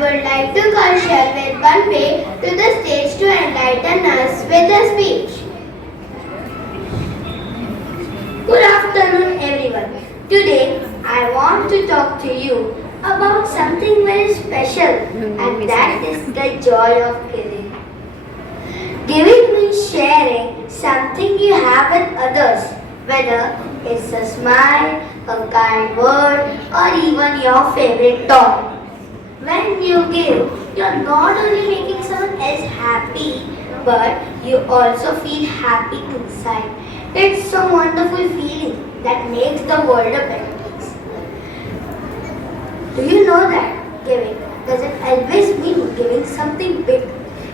would like to call Sharvit Banpe to the stage to enlighten us with a speech. Good afternoon, everyone. Today, I want to talk to you about something very special, and that is the joy of giving. Giving means sharing something you have with others, whether it's a smile, a kind word, or even your favorite toy. When you give, you're not only making someone else happy, but you also feel happy inside. It's a wonderful feeling that makes the world a better place. Do you know that giving doesn't always mean giving something big?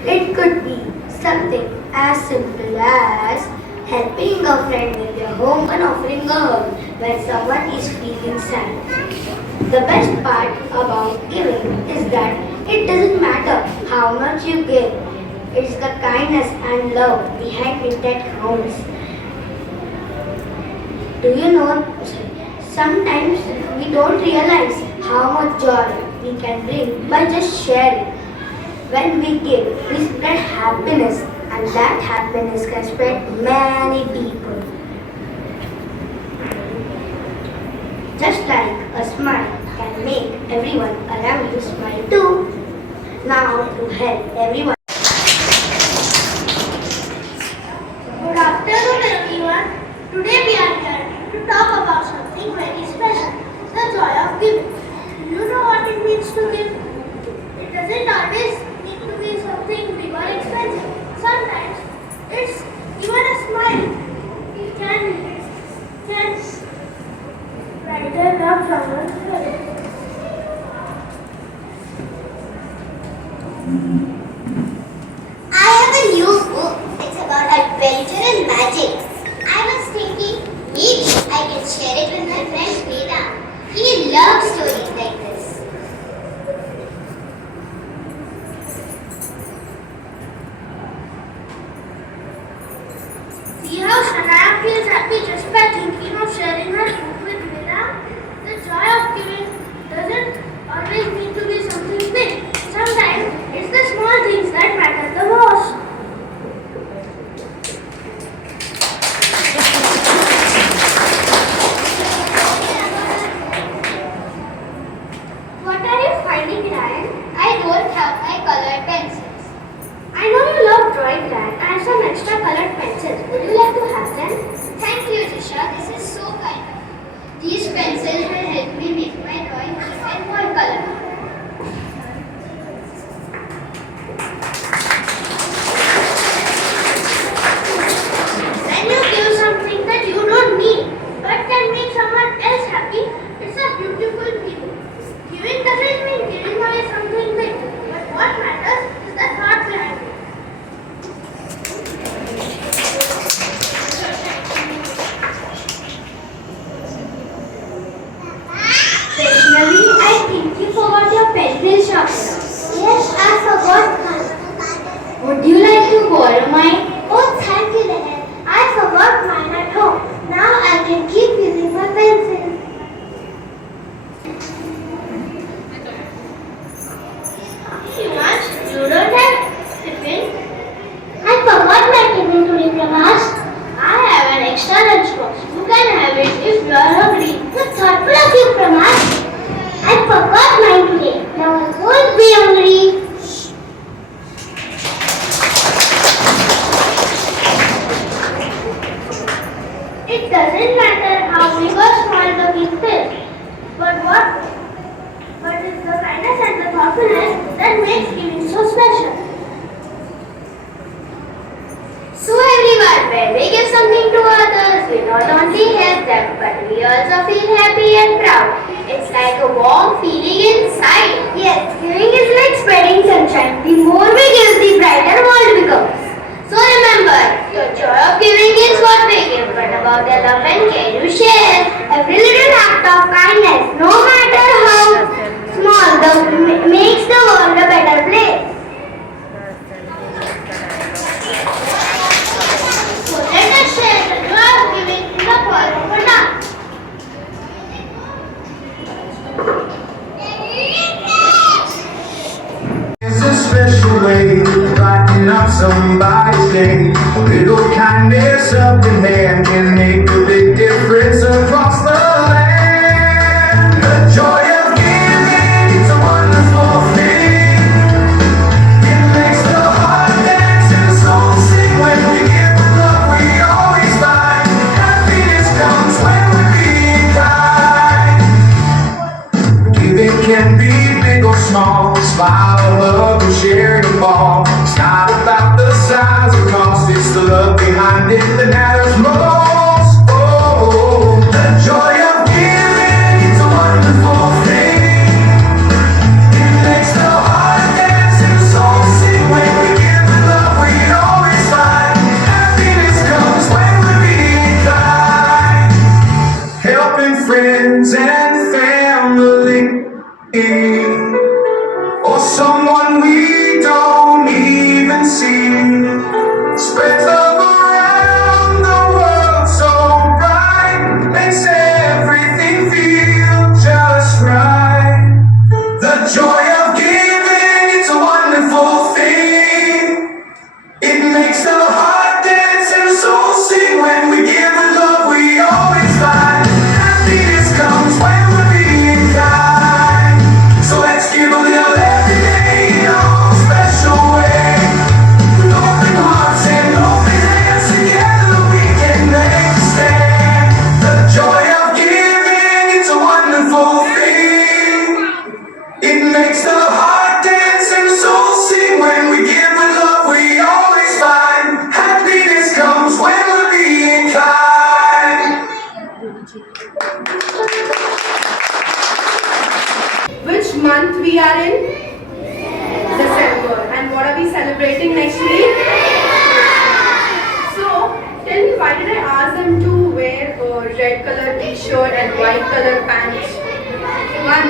It could be something as simple as helping a friend with their home and offering a hug when someone is feeling sad. The best part about giving is that it doesn't matter how much you give. It's the kindness and love behind it that counts. Do you know, sometimes we don't realize how much joy we can bring by just sharing. When we give, we spread happiness, and that happiness can spread many people. Just like a smile can make everyone around you smile too. Now to help everyone. Good afternoon, everyone. Today we are here to talk about something very special, the joy of giving. Do you know what it means to give? It doesn't always need to be something big or expensive. Sometimes it's even a smile. It can brighten up someone's face. I have a new book. It's about adventure and magic. I was thinking maybe I can share it with my friend Veda. He loves stories like this. See how Shania feels happy just by thinking of sharing her food with Veda? The joy of giving doesn't always need to be something big. Sometimes it's the small things that matter the most. What are you finding, Ryan? I don't have my colored pencils. I know you love drawing, Ryan. I have some extra colored pencils. Would you like to have them? Thank you, Jisha. This is so kind of you. These pencils will help me make my drawing even more colorful. When you give something that you don't need but can make someone else happy, it's a beautiful feeling. Giving doesn't mean giving away something big, but what matters is the thought behind it. Vaishnavi, I think you forgot your pencil sharpener. Yes, I forgot mine. Would you like to borrow mine? Oh, thank you, Leher. I forgot mine at home. Now I can keep using my pencil. Shivansh, you don't have tiffin? I forgot my tiffin today, Prakash. I have an extra lunchbox. You can have it if you are hungry. You're thoughtful of you, Prakash. I forgot mine today. Now I won't be hungry. It doesn't matter how big or small the gift is, but it's the kindness and the thoughtfulness that makes giving so special. So everyone, when we give something to others, we not only help them, but we also feel happy and proud. It's like a warm feeling inside. Yes, giving is like spreading sunshine. The more we give, the brighter the world becomes. So remember, your joy of giving is what we give, but about the love and care you share. Every little act of kindness, no matter how small, makes the world a better place. So let us share the joy of giving in the form of a dance. somebody's day. A little kindness up in hand can make a big difference across the land. The joy of giving, it's a wonderful thing. It makes the heart dance and the soul sing. When we give the love, we always find happiness comes when we're being kind. Giving can be big or small, smile, love, and share the ball. It's not about the size or cost, it's the love behind it that matters most. Oh, the joy of giving, it's a wonderful thing. It makes the heart dance and the soul sing. When we give the love, we always find happiness comes when we're being kind. Helping friends and family, or someone we don't even see, spreads love around the world so bright, makes everything feel just right. The joy of giving, it's a wonderful thing. It makes the heart dance and the soul sing. When we give the love, we always find happiness comes when we're being kind. So let's give a little every day in our own special way. With open hearts and open hands, together we can make a stand. The joy of giving, it's a wonderful thing. It makes the heart dance and the soul sing. When we give the love, we always find happiness comes when we're being kind. Which month we are in? December. And what are we celebrating next week? So, tell me, why did I ask them to wear a red color t-shirt and white color pants? One.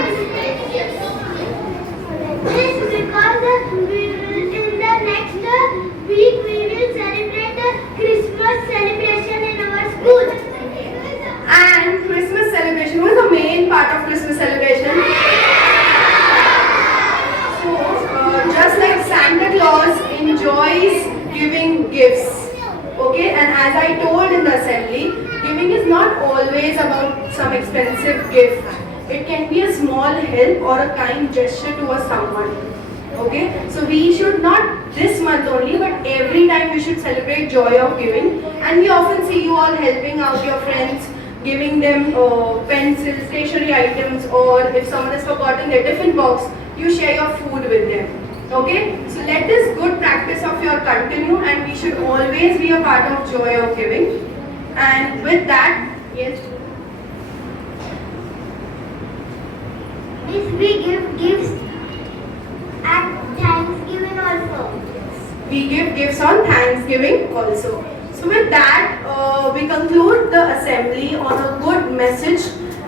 This is because in the next week we will celebrate the Christmas celebration in our school. And Christmas celebration. What is the main part of Christmas celebration? So, just like Santa Claus enjoys giving gifts. Okay, and as I told in the assembly, giving is not always about some expensive gift. It can be a small help or a kind gesture towards someone. Okay, so we should not this month only, but every time we should celebrate joy of giving. And we often see you all helping out your friends, giving them pencils, stationery items, or if someone has forgotten their tiffin box, you share your food with them. Okay, so let this good practice of yours continue, and we should always be a part of joy of giving. And with that, yes. This we give gifts at Thanksgiving also. We give gifts on Thanksgiving also. So with that, we conclude the assembly on a good message,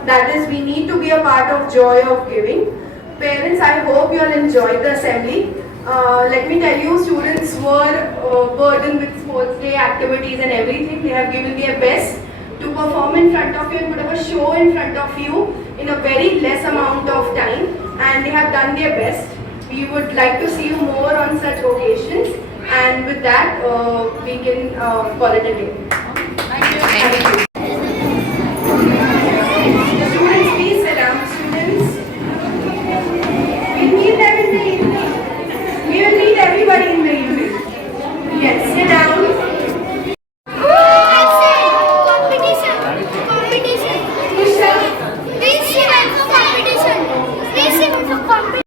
that is, we need to be a part of joy of giving. Parents, I hope you all enjoyed the assembly. Let me tell you, students were burdened with sports day activities and everything. They have given their best to perform in front of you and put up a show in front of you in a very less amount of time, and they have done their best. We would like to see you more on such occasions, and with that we can call it a day.